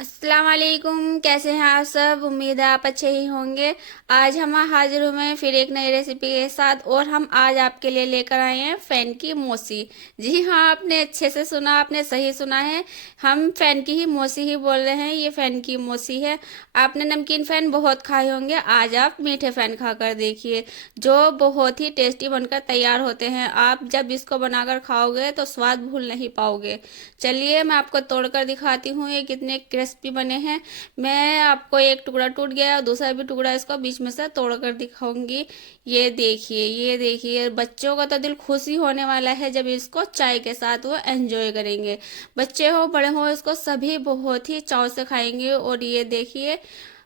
अस्सलाम वालेकुम। कैसे हैं आप सब? उम्मीद है आप अच्छे ही होंगे। आज हम हाजिर हुए हैं फिर एक नई रेसिपी के साथ और हम आज आपके लिए लेकर आए हैं फ़ैन की मौसी। जी हाँ, आपने अच्छे से सुना, आपने सही सुना है। हम फ़ैन की ही मौसी ही बोल रहे हैं, ये फ़ैन की मौसी है। आपने नमकीन फ़ैन बहुत खाए होंगे, आज आप मीठे फ़ैन खाकर देखिए, जो बहुत ही टेस्टी बनकर तैयार होते हैं। आप जब इसको बनाकर खाओगे तो स्वाद भूल नहीं पाओगे। चलिए मैं आपको तोड़कर दिखाती हूँ ये कितने क्रिस्पी बने हैं। मैं आपको एक टुकड़ा टूट गया और दूसरा भी टुकड़ा इसको बीच में से तोड़कर दिखाऊंगी। ये देखिए, ये देखिए, बच्चों का तो दिल खुश ही होने वाला है जब इसको चाय के साथ वो एंजॉय करेंगे। बच्चे हो बड़े हो, इसको सभी बहुत ही चाव से खाएंगे। और ये देखिए,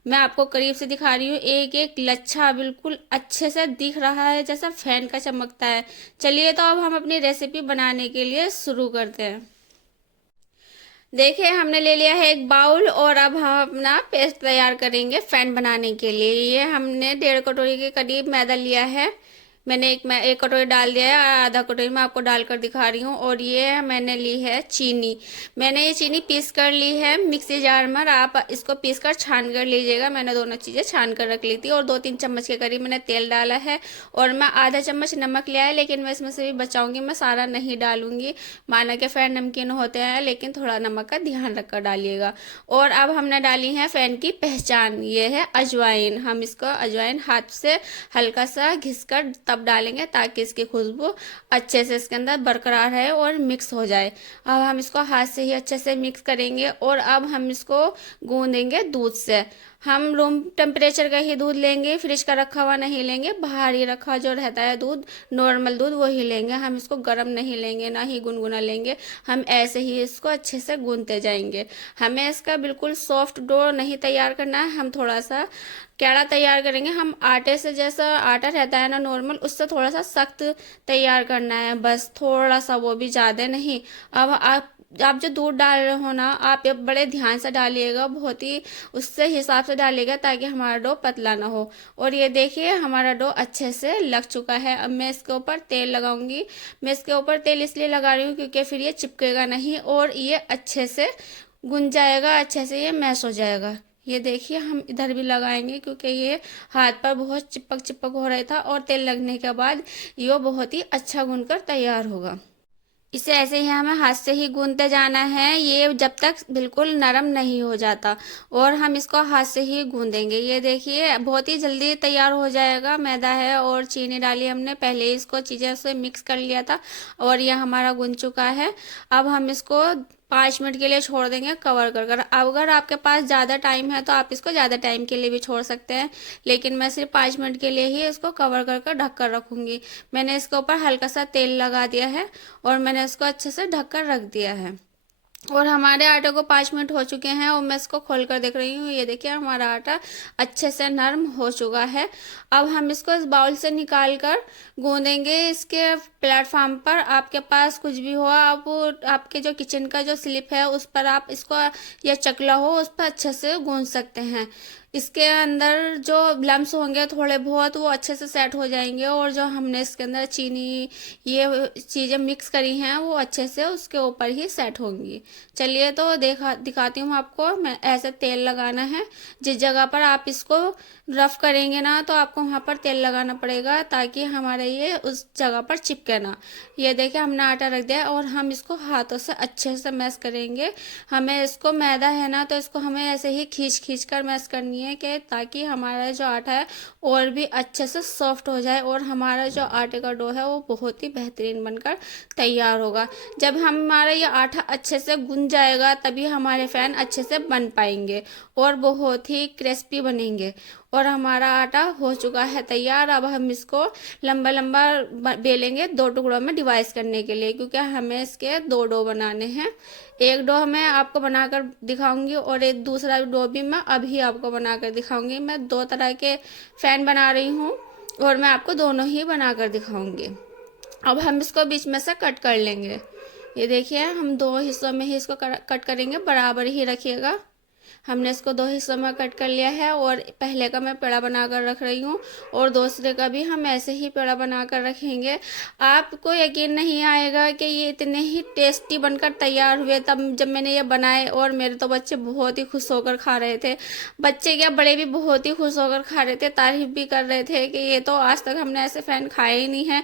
मैं आपको करीब से दिखा रही हूँ, एक एक लच्छा बिल्कुल अच्छे से दिख रहा है जैसा फैन का चमकता है। चलिए तो अब हम अपनी रेसिपी बनाने के लिए शुरू करते हैं। देखिए, हमने ले लिया है एक बाउल और अब हम अपना पेस्ट तैयार करेंगे फैन बनाने के लिए। ये हमने 1.5 कटोरी के करीब मैदा लिया है। मैंने एक कटोरी डाल दिया है और आधा कटोरी मैं आपको डालकर दिखा रही हूँ। और ये मैंने ली है चीनी। मैंने ये चीनी पीस कर ली है मिक्सी जार में। आप इसको पीस कर छान कर लीजिएगा। मैंने दोनों चीज़ें छान कर रख ली थी। और 2-3 चम्मच के करीब मैंने तेल डाला है। और मैं आधा चम्मच नमक लिया है, लेकिन मैं इसमें से भी बचाऊंगी, मैं सारा नहीं डालूंगी। माना के फ़ैन नमकीन होते हैं, लेकिन थोड़ा नमक का ध्यान रखकर डालिएगा। और अब हमने डाली है फ़ैन की पहचान, ये है अजवाइन। हम इसको अजवाइन हाथ से हल्का सा घिसकर तब डालेंगे ताकि इसकी खुशबू अच्छे से इसके अंदर बरकरार रहे और मिक्स हो जाए। अब हम इसको हाथ से ही अच्छे से मिक्स करेंगे। और अब हम इसको गूंदेंगे दूध से। हम रूम टेम्परेचर का ही दूध लेंगे, फ्रिज का रखा हुआ नहीं लेंगे। बाहर ही रखा जो रहता है दूध, नॉर्मल दूध, वही लेंगे। हम इसको गर्म नहीं लेंगे, ना ही गुनगुना लेंगे। हम ऐसे ही इसको अच्छे से गूंदते जाएंगे। हमें इसका बिल्कुल सॉफ्ट डो नहीं तैयार करना है, हम थोड़ा सा कैड़ा तैयार करेंगे। हम आटे से, जैसा आटा रहता है ना नॉर्मल, उससे थोड़ा सा सख्त तैयार करना है, बस थोड़ा सा, वो भी ज़्यादा नहीं। अब आप जो दूध डाल रहे हो ना, आप ये बड़े ध्यान से डालिएगा, बहुत ही उससे हिसाब से डालिएगा ताकि हमारा डो पतला ना हो। और ये देखिए, हमारा डो अच्छे से लग चुका है। अब मैं इसके ऊपर तेल लगाऊंगी। मैं इसके ऊपर तेल इसलिए लगा रही हूँ क्योंकि फिर ये चिपकेगा नहीं और ये अच्छे से गुंज जाएगा, अच्छे से ये मैश हो जाएगा। ये देखिए, हम इधर भी लगाएंगे क्योंकि ये हाथ पर बहुत चिपक चिपक हो रहा था और तेल लगने के बाद ये बहुत ही अच्छा गूंद तैयार होगा। इसे ऐसे ही हमें हाथ से ही गूंदते जाना है, ये जब तक बिल्कुल नरम नहीं हो जाता। और हम इसको हाथ से ही गूंदेंगे। ये देखिए, बहुत ही जल्दी तैयार हो जाएगा। मैदा है और चीनी डाली हमने, पहले ही इसको चीज़ें से मिक्स कर लिया था और यह हमारा गूंद चुका है। अब हम इसको 5 मिनट के लिए छोड़ देंगे कवर कर कर। अगर आपके पास ज़्यादा टाइम है तो आप इसको ज़्यादा टाइम के लिए भी छोड़ सकते हैं, लेकिन मैं सिर्फ 5 मिनट के लिए ही इसको कवर कर कर ढक कर रखूँगी। मैंने इसके ऊपर हल्का सा तेल लगा दिया है और मैंने इसको अच्छे से ढक कर रख दिया है। और हमारे आटे को 5 मिनट हो चुके हैं और मैं इसको खोल कर देख रही हूँ। ये देखिए, हमारा आटा अच्छे से नरम हो चुका है। अब हम इसको इस बाउल से निकाल कर गूंदेंगे इसके प्लेटफॉर्म पर। आपके पास कुछ भी हो, आप आपके जो किचन का जो स्लिप है उस पर आप इसको, या चकला हो, उस पर अच्छे से गूंद सकते हैं। इसके अंदर जो लम्स होंगे थोड़े बहुत, वो अच्छे से सेट हो जाएंगे। और जो हमने इसके अंदर चीनी, ये चीज़ें मिक्स करी हैं, वो अच्छे से उसके ऊपर ही सेट होंगी। चलिए तो दिखाती हूँ आपको। मैं ऐसे तेल लगाना है, जिस जगह पर आप इसको रफ करेंगे ना तो आपको वहाँ पर तेल लगाना पड़ेगा ताकि हमारे ये उस जगह पर चिपके ना। ये देखिए, हमने आटा रख दिया और हम इसको हाथों से अच्छे से मैश करेंगे। हमें इसको, मैदा है ना, तो इसको हमें ऐसे ही खींच खींच कर मैश करनी है कि ताकि हमारा जो आटा है और भी अच्छे से सॉफ्ट हो जाए और हमारा जो आटे का डो है वो बहुत ही बेहतरीन बनकर तैयार होगा। जब हमारा ये आटा अच्छे से गूंज जाएगा तभी हमारे फैन अच्छे से बन पाएंगे और बहुत ही क्रिस्पी बनेंगे। और हमारा आटा हो चुका है तैयार। अब हम इसको लंबा लंबा बेलेंगे 2 टुकड़ों में डिवाइड करने के लिए, क्योंकि हमें इसके 2 डो बनाने हैं। एक डो मैं आपको बनाकर दिखाऊंगी और एक दूसरा डो भी मैं अभी आपको बनाकर दिखाऊंगी। मैं 2 तरह के फैन बना रही हूँ और मैं आपको दोनों ही बनाकर दिखाऊंगी। अब हम इसको बीच में से कट कर लेंगे। ये देखिए, हम 2 हिस्सों में ही इसको कट करेंगे, बराबर ही रखिएगा। हमने इसको 2 हिस्सों में कट कर लिया है और पहले का मैं पेड़ा बना कर रख रही हूँ और दूसरे का भी हम ऐसे ही पेड़ा बना कर रखेंगे। आपको यकीन नहीं आएगा कि ये इतने ही टेस्टी बनकर तैयार हुए तब जब मैंने ये बनाए, और मेरे तो बच्चे बहुत ही खुश होकर खा रहे थे। बच्चे क्या, बड़े भी बहुत ही खुश होकर खा रहे थे, तारीफ भी कर रहे थे कि ये तो आज तक हमने ऐसे फैन खाए ही नहीं है।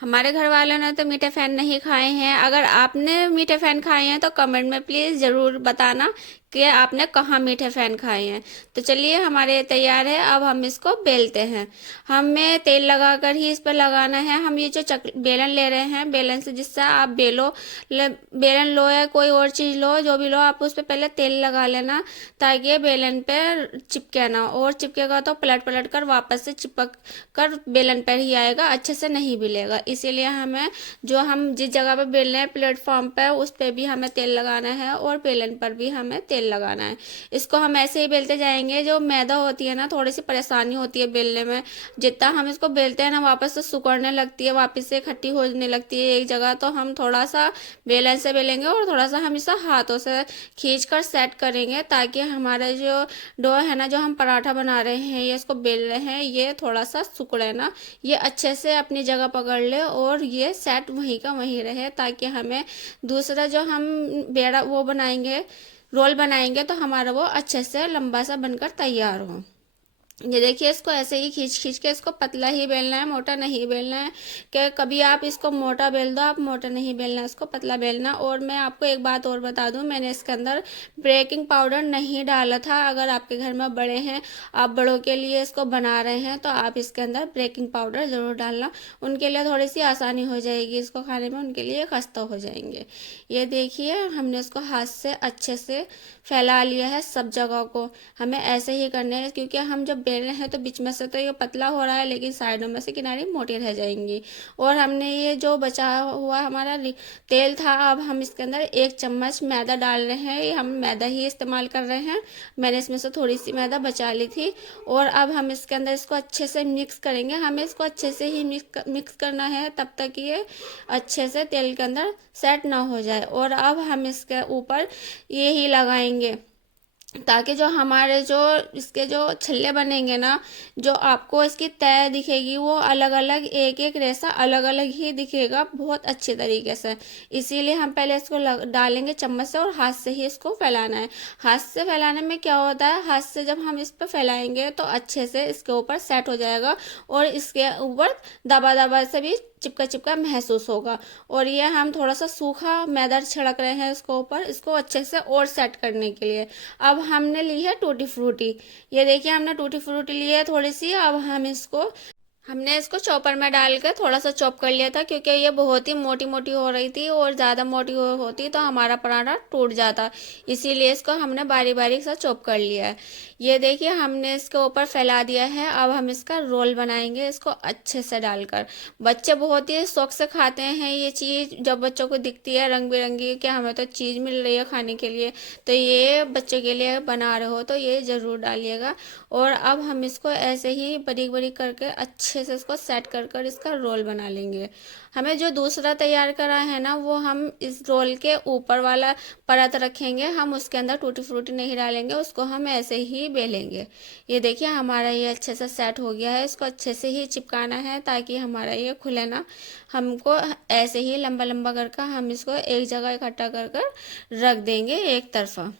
हमारे घर वालों ने तो मीठे फैन नहीं खाए हैं। अगर आपने मीठे फैन खाए हैं तो कमेंट में प्लीज़ ज़रूर बताना कि आपने कहाँ मीठे फैन खाए हैं। तो चलिए, हमारे ये तैयार है। अब हम इसको बेलते हैं। हमें तेल लगाकर ही इस पर लगाना है। हम ये जो बेलन ले रहे हैं, बेलन से जिससे आप बेलन लो या कोई और चीज़ लो, जो भी लो, आप उस पर पहले तेल लगा लेना ताकि ये बेलन पे चिपके ना, और चिपकेगा तो पलट पलट कर वापस से चिपक कर बेलन पर ही आएगा, अच्छे से नहीं बिलेगा। इसीलिए हमें जो हम जिस जगह पे बेल रहे हैं प्लेटफॉर्म पर, उस पर भी हमें तेल लगाना है और बेलन पर भी हमें तेल लगाना है। इसको हम ऐसे ही बेलते जाएंगे। जो मैदा होती है ना, थोड़ी सी परेशानी होती है बेलने में। जितना हम इसको बेलते हैं ना, वापस से सिकुड़ने लगती है, वापस से इकट्ठी होने लगती है एक जगह। तो हम थोड़ा सा बेलन से बेलेंगे और थोड़ा सा हम इसे हाथों से खींच कर सेट करेंगे ताकि हमारा जो डो है ना, जो हम पराठा बना रहे हैं, ये इसको बेल रहे हैं, ये थोड़ा सा सिकुड़े ना, ये अच्छे से अपनी जगह पकड़ ले और ये सेट वहीं का वहीं रहे, ताकि हमें दूसरा जो हम बेड़ा वो बनाएंगे, रोल बनाएंगे, तो हमारा वो अच्छे से लंबा सा बनकर तैयार हो। ये देखिए, इसको ऐसे ही खींच खींच के इसको पतला ही बेलना है, मोटा नहीं बेलना है। कि कभी आप इसको मोटा बेल दो, आप मोटा नहीं बेलना, इसको पतला बेलना। और मैं आपको एक बात और बता दूं, मैंने इसके अंदर बेकिंग पाउडर नहीं डाला था। अगर आपके घर में बड़े हैं, आप बड़ों के लिए इसको बना रहे हैं, तो आप इसके अंदर बेकिंग पाउडर ज़रूर डालना। उनके लिए थोड़ी सी आसानी हो जाएगी इसको खाने में, उनके लिए खस्ता हो जाएंगे। ये देखिए, हमने इसको हाथ से अच्छे से फैला लिया है सब जगह को। हमें ऐसे ही करना है, क्योंकि हम जब बेल रहे हैं तो बीच में से तो ये पतला हो रहा है, लेकिन साइडों में से किनारे मोटी रह जाएंगी। और हमने ये जो बचा हुआ हमारा तेल था, अब हम इसके अंदर 1 चम्मच मैदा डाल रहे हैं। ये हम मैदा ही इस्तेमाल कर रहे हैं। मैंने इसमें से थोड़ी सी मैदा बचा ली थी। और अब हम इसके अंदर इसको अच्छे से मिक्स करेंगे। हमें इसको अच्छे से ही मिक्स करना है तब तक ये अच्छे से तेल के अंदर सेट ना हो जाए। और अब हम इसके ऊपर ये ही लगाएंगे ताकि जो हमारे जो इसके जो छल्ले बनेंगे ना, जो आपको इसकी तय दिखेगी, वो अलग अलग एक एक रेसा अलग अलग ही दिखेगा, बहुत अच्छे तरीके से। इसीलिए हम पहले इसको डालेंगे चम्मच से और हाथ से ही इसको फैलाना है। हाथ से फैलाने में क्या होता है, हाथ से जब हम इस पर फैलाएंगे तो अच्छे से इसके ऊपर सेट हो जाएगा और इसके ऊपर दबा दबा से भी चिपका चिपका महसूस होगा। और ये हम थोड़ा सा सूखा मैदा छिड़क रहे हैं इसको ऊपर, इसको अच्छे से और सेट करने के लिए। अब हमने ली है टूटी फ्रूटी। ये देखिए, हमने टूटी फ्रूटी ली है थोड़ी सी। अब हमने इसको चॉपर में डालकर थोड़ा सा चॉप कर लिया था, क्योंकि ये बहुत ही मोटी मोटी हो रही थी और ज़्यादा मोटी होती तो हमारा पराठा टूट जाता। इसीलिए इसको हमने बारीक बारीक सा चॉप कर लिया है। ये देखिए, हमने इसके ऊपर फैला दिया है। अब हम इसका रोल बनाएंगे, इसको अच्छे से डालकर। बच्चे बहुत ही शौक से खाते हैं ये चीज़। जब बच्चों को दिखती है रंग बिरंगी कि हमें तो चीज़ मिल रही है खाने के लिए, तो ये बच्चों के लिए बना रहे हो तो ये ज़रूर डालिएगा। और अब हम इसको ऐसे ही बारीक बारीक करके अच्छे से इसको सेट कर कर इसका रोल बना लेंगे। हमें जो दूसरा तैयार करा है ना, वो हम इस रोल के ऊपर वाला परत रखेंगे। हम उसके अंदर टूटी फ्रूटी नहीं डालेंगे, उसको हम ऐसे ही बेलेंगे। ये देखिए, हमारा ये अच्छे से सेट हो गया है। इसको अच्छे से ही चिपकाना है ताकि हमारा ये खुले ना। हमको ऐसे ही लंबा लंबा करके हम इसको एक जगह इकट्ठा कर कर रख देंगे एक तरफा।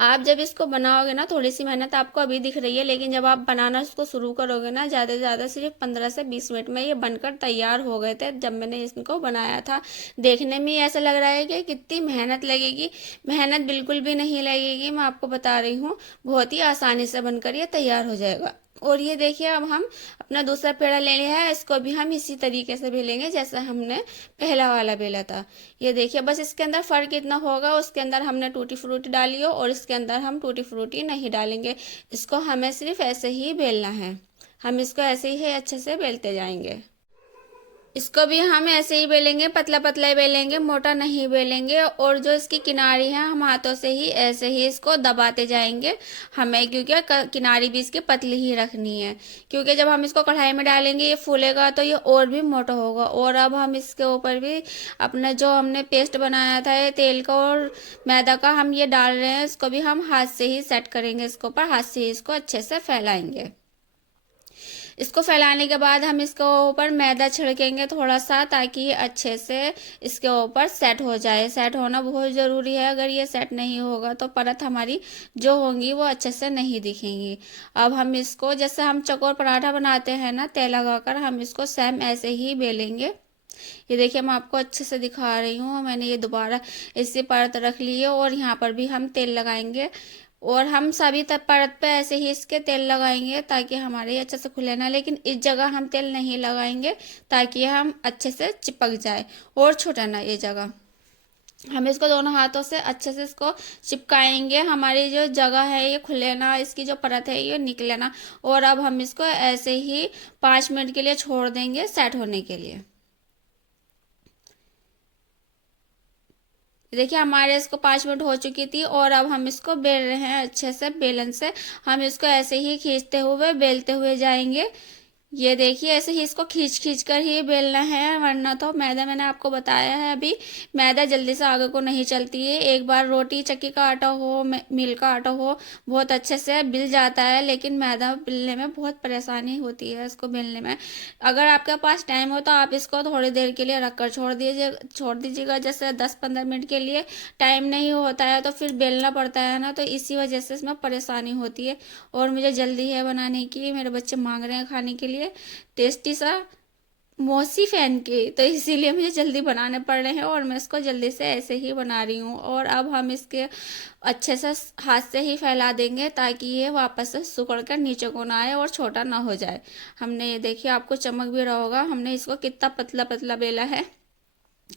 आप जब इसको बनाओगे ना, थोड़ी सी मेहनत आपको अभी दिख रही है, लेकिन जब आप बनाना इसको शुरू करोगे ना, ज़्यादा से ज़्यादा सिर्फ 15 से 20 मिनट में ये बनकर तैयार हो गए थे जब मैंने इसको बनाया था। देखने में ऐसा लग रहा है कि कितनी मेहनत लगेगी, मेहनत बिल्कुल भी नहीं लगेगी। मैं आपको बता रही हूँ, बहुत ही आसानी से बनकर ये तैयार हो जाएगा। और ये देखिए, अब हम अपना दूसरा पेड़ा ले लिया है। इसको भी हम इसी तरीके से बेलेंगे जैसा हमने पहला वाला बेला था। ये देखिए, बस इसके अंदर फ़र्क इतना होगा, उसके अंदर हमने टूटी फ्रूटी डाली हो और इसके अंदर हम टूटी फ्रूटी नहीं डालेंगे। इसको हमें सिर्फ ऐसे ही बेलना है। हम इसको ऐसे ही अच्छे से बेलते जाएंगे। इसको भी हम ऐसे ही बेलेंगे, पतला पतला ही बेलेंगे, मोटा नहीं बेलेंगे। और जो इसकी किनारी है हम हाथों से ही ऐसे ही इसको दबाते जाएंगे हमें, क्योंकि किनारी भी इसकी पतली ही रखनी है, क्योंकि जब हम इसको कढ़ाई में डालेंगे ये फूलेगा तो ये और भी मोटा होगा। और अब हम इसके ऊपर भी अपना जो हमने पेस्ट बनाया था ये तेल का और मैदा का हम ये डाल रहे हैं, इसको भी हम हाथ से ही सेट करेंगे, इसके ऊपर हाथ से ही इसको अच्छे से फैलाएंगे। इसको फैलाने के बाद हम इसके ऊपर मैदा छिड़केंगे थोड़ा सा, ताकि ये अच्छे से इसके ऊपर सेट हो जाए। सेट होना बहुत ज़रूरी है, अगर ये सेट नहीं होगा तो परत हमारी जो होंगी वो अच्छे से नहीं दिखेंगी। अब हम इसको जैसे हम चकोर पराठा बनाते हैं ना तेल लगाकर, हम इसको सेम ऐसे ही बेलेंगे। ये देखिए मैं आपको अच्छे से दिखा रही हूँ, मैंने ये दोबारा इससे परत रख ली है और यहाँ पर भी हम तेल लगाएंगे। और हम सभी परत पे ऐसे ही इसके तेल लगाएंगे ताकि हमारे अच्छे से खुले ना, लेकिन इस जगह हम तेल नहीं लगाएंगे ताकि हम अच्छे से चिपक जाए और छूटे ना ये जगह। हम इसको दोनों हाथों से अच्छे से इसको चिपकाएंगे, हमारी जो जगह है ये खुले ना, इसकी जो परत है ये निकले ना। और अब हम इसको ऐसे ही 5 मिनट के लिए छोड़ देंगे सेट होने के लिए। देखिए हमारे इसको 5 मिनट हो चुकी थी और अब हम इसको बेल रहे हैं अच्छे से बेलन से। हम इसको ऐसे ही खींचते हुए बेलते हुए जाएंगे। ये देखिए ऐसे ही इसको खींच खींच कर ही बेलना है, वरना तो मैदा, मैंने आपको बताया है अभी, मैदा जल्दी से आगे को नहीं चलती है। एक बार रोटी चक्की का आटा हो, मिल का आटा हो, बहुत अच्छे से बिल जाता है, लेकिन मैदा बेलने में बहुत परेशानी होती है इसको बेलने में। अगर आपके पास टाइम हो तो आप इसको थोड़ी देर के लिए रखकर छोड़ दीजिएगा, जैसे 10-15 मिनट के लिए। टाइम नहीं होता है तो फिर बेलना पड़ता है ना, तो इसी वजह से इसमें परेशानी होती है। और मुझे जल्दी है बनाने की, मेरे बच्चे मांग रहे हैं खाने के लिए टेस्टी सा मौसी फैन के, तो इसीलिए मुझे जल्दी बनाने पड़ रहे हैं और मैं इसको जल्दी से ऐसे ही बना रही हूँ। और अब हम इसके अच्छे से हाथ से ही फैला देंगे ताकि ये वापस से सिकुड़ कर नीचे को ना आए और छोटा ना हो जाए। हमने ये देखिए आपको चमक भी रहा होगा, हमने इसको कितना पतला पतला बेला है।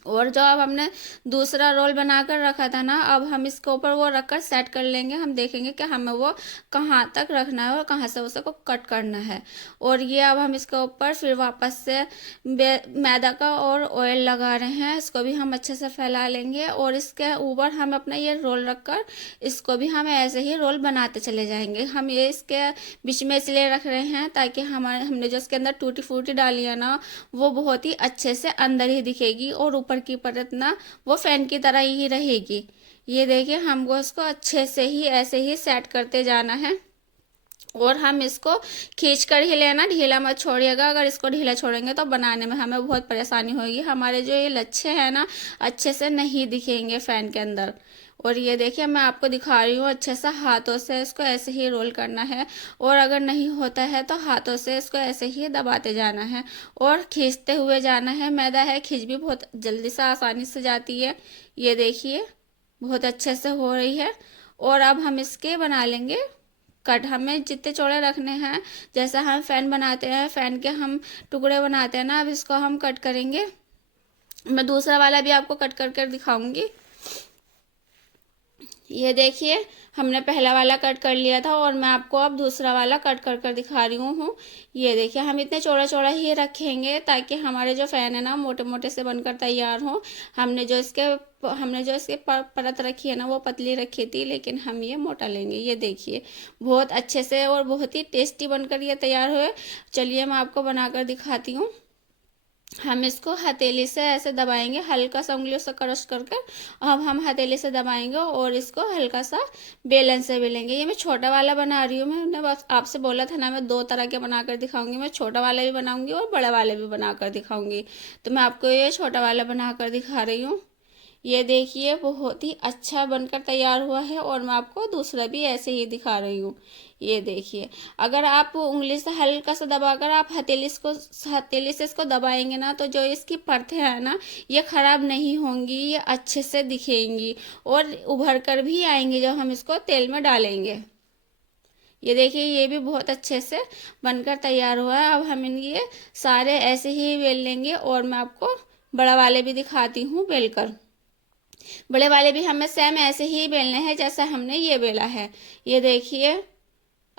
और जो अब हमने दूसरा रोल बनाकर रखा था ना, अब हम इसके ऊपर वो रखकर सेट कर लेंगे। हम देखेंगे कि हमें वो कहाँ तक रखना है और कहाँ से उसको कट करना है। और ये अब हम इसके ऊपर फिर वापस से मैदा का और ऑयल लगा रहे हैं, इसको भी हम अच्छे से फैला लेंगे। और इसके ऊपर हम अपना ये रोल रखकर इसको भी हम ऐसे ही रोल बनाते चले जाएंगे। हम ये इसके बीच में इसलिए रख रहे हैं ताकि हमने जो इसके अंदर टूटी फूटी डाली है ना, वो बहुत ही अच्छे से अंदर ही दिखेगी और ऊपर की परत ना वो फैन की तरह ही रहेगी। ये देखिए हमको इसको अच्छे से ही ऐसे ही सेट करते जाना है। और हम इसको खींच कर ही लेना, ढीला मत छोड़िएगा, अगर इसको ढीला छोड़ेंगे तो बनाने में हमें बहुत परेशानी होगी। हमारे जो ये लच्छे हैं ना अच्छे से नहीं दिखेंगे फैन के अंदर। और ये देखिए मैं आपको दिखा रही हूँ, अच्छे से हाथों से इसको ऐसे ही रोल करना है। और अगर नहीं होता है तो हाथों से इसको ऐसे ही दबाते जाना है और खींचते हुए जाना है। मैदा है, खींच भी बहुत जल्दी से आसानी से जाती है। ये देखिए बहुत अच्छे से हो रही है। और अब हम इसके बना लेंगे कट। हमें जितने चौड़े रखने हैं, जैसा हम फैन बनाते हैं, फैन के हम टुकड़े बनाते हैं ना, अब इसको हम कट करेंगे। मैं दूसरा वाला भी आपको कट कर दिखाऊंगी। ये देखिए हमने पहला वाला कट कर लिया था और मैं आपको अब दूसरा वाला कट कर दिखा रही हूँ। ये देखिए हम इतने चौड़ा चौड़ा ही रखेंगे ताकि हमारे जो फैन है ना मोटे मोटे से बनकर तैयार हो। हमने जो इसके परत रखी है ना वो पतली रखी थी, लेकिन हम ये मोटा लेंगे। ये देखिए बहुत अच्छे से और बहुत ही टेस्टी बनकर ये तैयार हुए। चलिए मैं आपको बनाकर दिखाती हूँ। हम इसको हथेली से ऐसे दबाएंगे, हल्का सा उंगलियों से क्रश करके। अब हम हथेली से दबाएंगे और इसको हल्का सा बेलन से बेलेंगे। ये मैं छोटा वाला बना रही हूँ, मैंने बस आपसे बोला था ना मैं 2 तरह के बनाकर दिखाऊंगी। मैं छोटा वाला भी बनाऊंगी और बड़ा वाले भी बनाकर दिखाऊंगी, तो मैं आपको ये छोटा वाला बनाकर दिखा रही हूँ। ये देखिए बहुत ही अच्छा बनकर तैयार हुआ है और मैं आपको दूसरा भी ऐसे ही दिखा रही हूँ। ये देखिए अगर आप उंगली से हल्का सा दबाकर आप हथेली से इसको दबाएंगे ना, तो जो इसकी परतें हैं ना ये खराब नहीं होंगी, ये अच्छे से दिखेंगी और उभर कर भी आएंगी जब हम इसको तेल में डालेंगे। ये देखिए ये भी बहुत अच्छे से बनकर तैयार हुआ है। अब हम ये सारे ऐसे ही बेल लेंगे और मैं आपको बड़ा वाले भी दिखाती हूँ बेलकर। बड़े वाले भी हमें सेम ऐसे ही बेलने हैं जैसा हमने ये बेला है। ये देखिए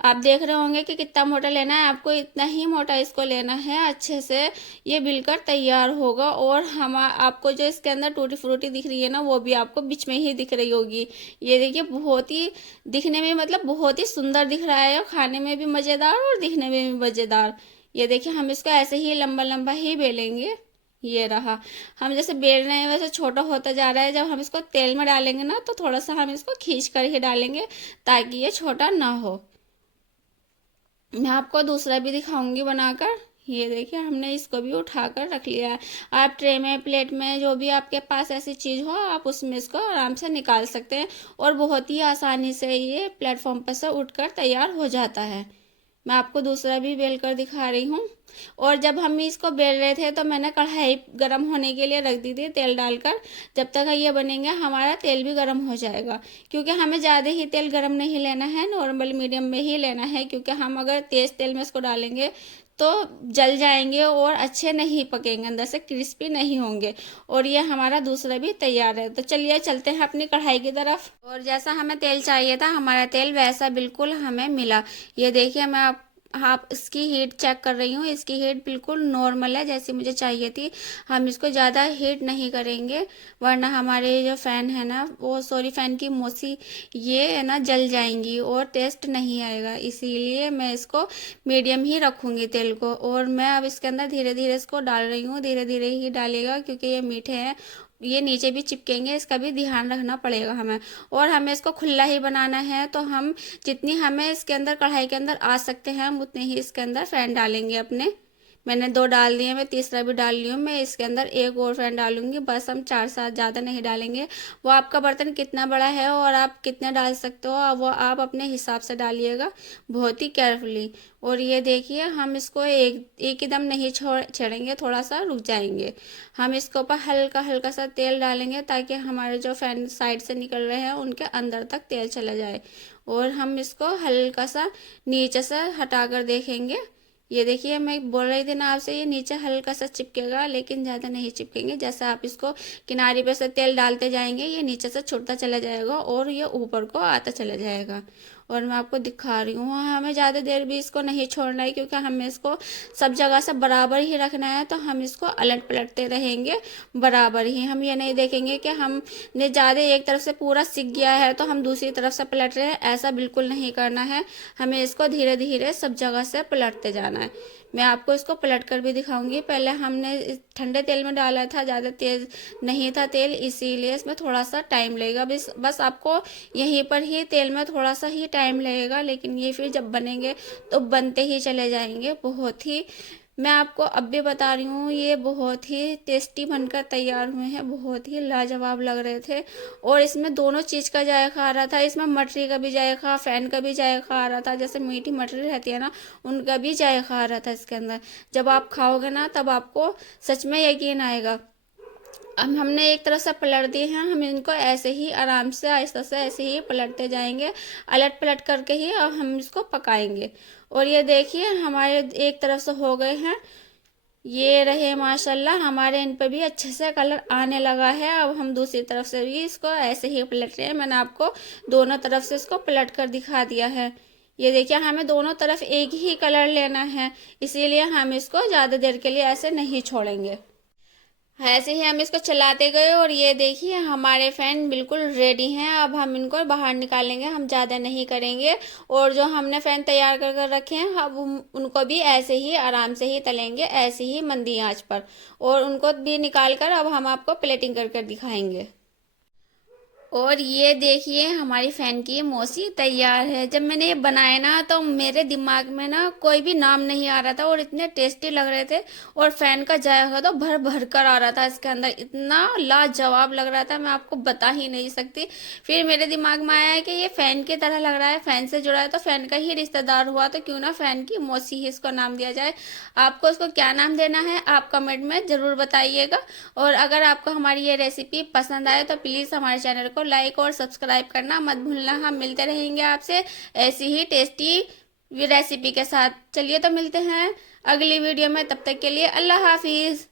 आप देख रहे होंगे कि कितना मोटा लेना है, आपको इतना ही मोटा इसको लेना है। अच्छे से ये बिलकर तैयार होगा। और हम आपको जो इसके अंदर टूटी फ्रूटी दिख रही है ना, वो भी आपको बीच में ही दिख रही होगी। ये देखिए बहुत ही दिखने में मतलब बहुत ही सुंदर दिख रहा है, और खाने में भी मज़ेदार और दिखने में भी मज़ेदार। ये देखिए हम इसको ऐसे ही लंबा लंबा ही बेलेंगे। ये रहा। हम जैसे बेल रहे हैं वैसे छोटा होता जा रहा है। जब हम इसको तेल में डालेंगे ना, तो थोड़ा सा हम इसको खींच कर ही डालेंगे, ताकि ये छोटा ना हो। मैं आपको दूसरा भी दिखाऊंगी बनाकर। ये देखिए हमने इसको भी उठाकर रख लिया है। आप ट्रे में, प्लेट में, जो भी आपके पास ऐसी चीज़ हो, आप उसमें इसको आराम से निकाल सकते हैं, और बहुत ही आसानी से ये प्लेटफॉर्म पर से उठकर तैयार हो जाता है। मैं आपको दूसरा भी बेल कर दिखा रही हूँ। और जब हम इसको बेल रहे थे तो मैंने कढ़ाई गर्म होने के लिए रख दी थी तेल डालकर। जब तक ये बनेंगे हमारा तेल भी गर्म हो जाएगा, क्योंकि हमें ज़्यादा ही तेल गर्म नहीं लेना है, नॉर्मल मीडियम में ही लेना है। क्योंकि हम अगर तेज़ तेल में इसको डालेंगे तो जल जाएंगे और अच्छे नहीं पकेंगे, अंदर से क्रिस्पी नहीं होंगे। और ये हमारा दूसरा भी तैयार है। तो चलिए चलते हैं अपनी कढ़ाई की तरफ। और जैसा हमें तेल चाहिए था, हमारा तेल वैसा बिल्कुल हमें मिला। ये देखिए मैं आप इसकी हीट चेक कर रही हूँ। इसकी हीट बिल्कुल नॉर्मल है, जैसी मुझे चाहिए थी। हम इसको ज़्यादा हीट नहीं करेंगे, वरना हमारे जो फ़ैन है ना, वो सॉरी फ़ैन की मोसी ये है ना जल जाएंगी और टेस्ट नहीं आएगा। इसीलिए मैं इसको मीडियम ही रखूँगी तेल को। और मैं अब इसके अंदर धीरे धीरे इसको डाल रही हूँ। धीरे धीरे ही डालिएगा, क्योंकि ये मीठे हैं, ये नीचे भी चिपकेंगे, इसका भी ध्यान रखना पड़ेगा हमें। और हमें इसको खुला ही बनाना है, तो हम जितनी हमें इसके अंदर कढ़ाई के अंदर आ सकते हैं, हम उतने ही इसके अंदर फैन डालेंगे अपने। मैंने 2 डाल दिए, मैं तीसरा भी डाल ली हूँ। मैं इसके अंदर एक और फैन डालूंगी, बस हम 4 सात, ज़्यादा नहीं डालेंगे। वो आपका बर्तन कितना बड़ा है और आप कितने डाल सकते हो, वो आप अपने हिसाब से डालिएगा, बहुत ही केयरफुली। और ये देखिए हम इसको एक एकदम नहीं छेड़ेंगे, थोड़ा सा रुक जाएंगे। हम इसके ऊपर हल्का हल्का सा तेल डालेंगे, ताकि हमारे जो फैन साइड से निकल रहे हैं उनके अंदर तक तेल चला जाए। और हम इसको हल्का सा नीचे से हटा कर देखेंगे। ये देखिए मैं बोल रही थी ना आपसे, ये नीचे हल्का सा चिपकेगा, लेकिन ज़्यादा नहीं चिपकेंगे। जैसे आप इसको किनारे पे से तेल डालते जाएंगे, ये नीचे से छूटता चला जाएगा और ये ऊपर को आता चला जाएगा। और मैं आपको दिखा रही हूँ, हमें ज़्यादा देर भी इसको नहीं छोड़ना है, क्योंकि हमें इसको सब जगह से बराबर ही रखना है। तो हम इसको अलट पलटते रहेंगे बराबर ही। हम ये नहीं देखेंगे कि हमने ज़्यादा एक तरफ से पूरा सिक गया है तो हम दूसरी तरफ से पलट रहे हैं, ऐसा बिल्कुल नहीं करना है। हमें इसको धीरे धीरे सब जगह से पलटते जाना है। मैं आपको इसको पलट कर भी दिखाऊंगी। पहले हमने ठंडे तेल में डाला था, ज़्यादा तेज नहीं था तेल, इसीलिए इसमें थोड़ा सा टाइम लगेगा। बस आपको यहीं पर ही तेल में थोड़ा सा ही टाइम लगेगा, लेकिन ये फिर जब बनेंगे तो बनते ही चले जाएंगे। बहुत ही, मैं आपको अब भी बता रही हूँ, ये बहुत ही टेस्टी बनकर तैयार हुए हैं, बहुत ही लाजवाब लग रहे थे। और इसमें दोनों चीज़ का जायका आ रहा था, इसमें मटरी का भी जायका, फैन का भी जायका आ रहा था। जैसे मीठी मटरी रहती है ना, उनका भी जायका आ रहा था इसके अंदर। जब आप खाओगे ना, तब आपको सच में यकीन आएगा। अब हमने एक तरफ से पलट दिए हैं, हम इनको ऐसे ही आराम से आहिस्ता से ऐसे ही पलटते जाएंगे, अलट पलट करके ही अब हम इसको पकाएंगे। और ये देखिए हमारे एक तरफ से हो गए हैं, ये रहे माशाल्लाह हमारे। इन पर भी अच्छे से कलर आने लगा है। अब हम दूसरी तरफ से भी इसको ऐसे ही पलट रहे हैं। मैंने आपको दोनों तरफ से इसको पलट कर दिखा दिया है। ये देखिए हमें दोनों तरफ एक ही कलर लेना है, इसीलिए हम इसको ज़्यादा देर के लिए ऐसे नहीं छोड़ेंगे। ऐसे ही हम इसको चलाते गए, और ये देखिए हमारे फैन बिल्कुल रेडी हैं। अब हम इनको बाहर निकालेंगे, हम ज़्यादा नहीं करेंगे। और जो हमने फैन तैयार कर कर रखे हैं, अब उनको भी ऐसे ही आराम से ही तलेंगे, ऐसे ही मंदी आंच पर। और उनको भी निकाल कर अब हम आपको प्लेटिंग कर कर दिखाएंगे। और ये देखिए हमारी फैन की मौसी तैयार है। जब मैंने ये बनाया ना, तो मेरे दिमाग में ना कोई भी नाम नहीं आ रहा था, और इतने टेस्टी लग रहे थे। और फैन का जायका तो भर भर कर आ रहा था इसके अंदर, इतना लाजवाब लग रहा था, मैं आपको बता ही नहीं सकती। फिर मेरे दिमाग में आया कि ये फैन की तरह लग रहा है, फैन से जुड़ा है, तो फैन का ही रिश्तेदार हुआ, तो क्यों ना फैन की मौसी ही इसको नाम दिया जाए। आपको इसको क्या नाम देना है, आप कमेंट में ज़रूर बताइएगा। और अगर आपको हमारी ये रेसिपी पसंद आए, तो प्लीज़ हमारे चैनल को लाइक और सब्सक्राइब करना मत भूलना। हम मिलते रहेंगे आपसे ऐसी ही टेस्टी रेसिपी के साथ। चलिए तो मिलते हैं अगली वीडियो में, तब तक के लिए अल्लाह हाफिज़।